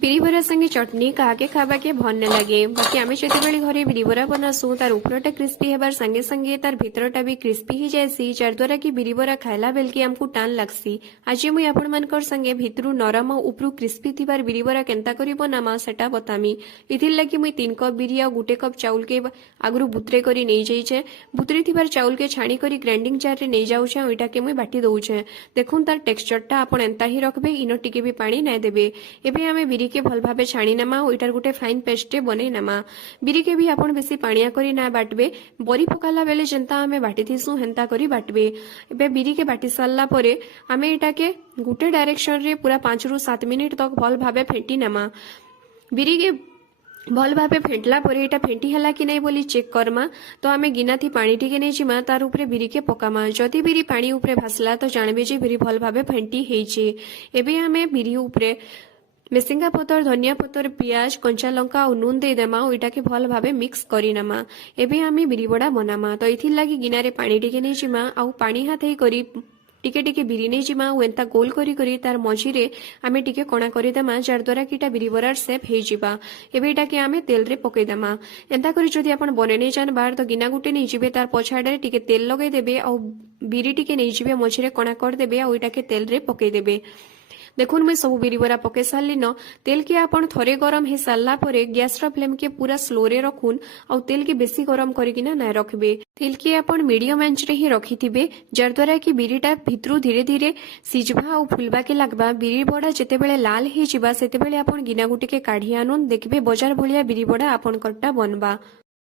बिरी बरा संगे चटनी काके खावा के भल न लगे बाकी आमे जेतेबेले घरे बिरी बरा बनासु तार उपरटा क्रिस्पी हेबार संगे संगे तार भितरटा भी क्रिस्पी ही जायसी जार द्वारा कि बिरी बरा खाइला बेलके आमको टान लागसी। आज मुई आपण मानकर संगे भितरु नरम और उपरु क्रिस्पी थिबार बिरी बरा केनता करी बनामा सेटा बतामी। इथिर लगी मुई 3 कप बिरी आ 1 कप चाउल के आगरु बुतरे करी नहीं जाइछे। बुतरी थिबार चाउल के छाणी करी ग्राइंडिंग जार रे नहीं जाउछे और इटा के मुई बाटी दउछे। देखुन तार टेक्सचरटा आपण एंता ही रखबे इनो टिके भी पानी नै देबे। एबे आमे बिरी के भल भाबे छाणी नामा और इटार गुटे फाइन पेस्ट बनै नामा। बिरी के भी आपण बेसी पानिया करी ना बाटबे बरी पकाला बेले जेंता आमे बाटी थिसु हेंता करी बाटबे। एबे बिरी के बाटी सारला परे आमे इटा के गुटे डायरेक्शन रे पूरा 5 रु 7 मिनिट तक भल भाबे फेंटी नामा। बिरी के भल भाबे फेंटला परे एटा फेंटी हला कि नहीं बोली चेक करमा तो आमे गिना थी पानी टिके नहीं जिमा तार उपरे बिरी के पकामा। जदि बिरी पानी उपरे भासला तो जानबे जे बिरी भल भाबे फेंटी हेइचे। एबे आमे बिरी उपरे मेसिंगा पतर धनिया पतर पियाज कंचा लंका और नून दे देमा और इटा के भल भाबे मिक्स करी नामा। एबे आमे बिरी बड़ा बनामा तो इथिर लागी गिनारे पानी टिके नहीं जिमा आउ पानी हाथ ही करी टिके टिके बिरी नहीं जिमा और एंता गोल करी करी तार मझिरे आमे टिके कणा करी देमा जार द्वारा किटा बिरी बरार शेप हेइ जिबा। एबे इटा के आमे तेल रे पकई देमा। एंता करी जदि आपण बने नहीं जान बार तो गिना गुटे नहीं जिबे तार पछाडे टिके तेल लगई देबे और बिरी टिके नहीं जिबे मझिरे कणा कर देबे और इटा के तेल रे पकई देबे। देखुन मैं सब बिरी बरा पके सारली न तेल के आपण थरे गरम हे सारला परे गैस रा फ्लेम के पूरा स्लो रे रखुन और तेल के बेसी गरम करिकिना ना रखबे। तेल के आपण मीडियम आंच रे ही रखिथिबे जार द्वारा कि बिरीटा भितरु धीरे धीरे सिजबा और फुलबा के लागबा। बिरी बड़ा जेतेबेले लाल हे जिबा सेतेबेले आपण गिना गुटी के काढी आनुन देखबे बजार भलिया बिरी बड़ा आपण कट्टा बनबा।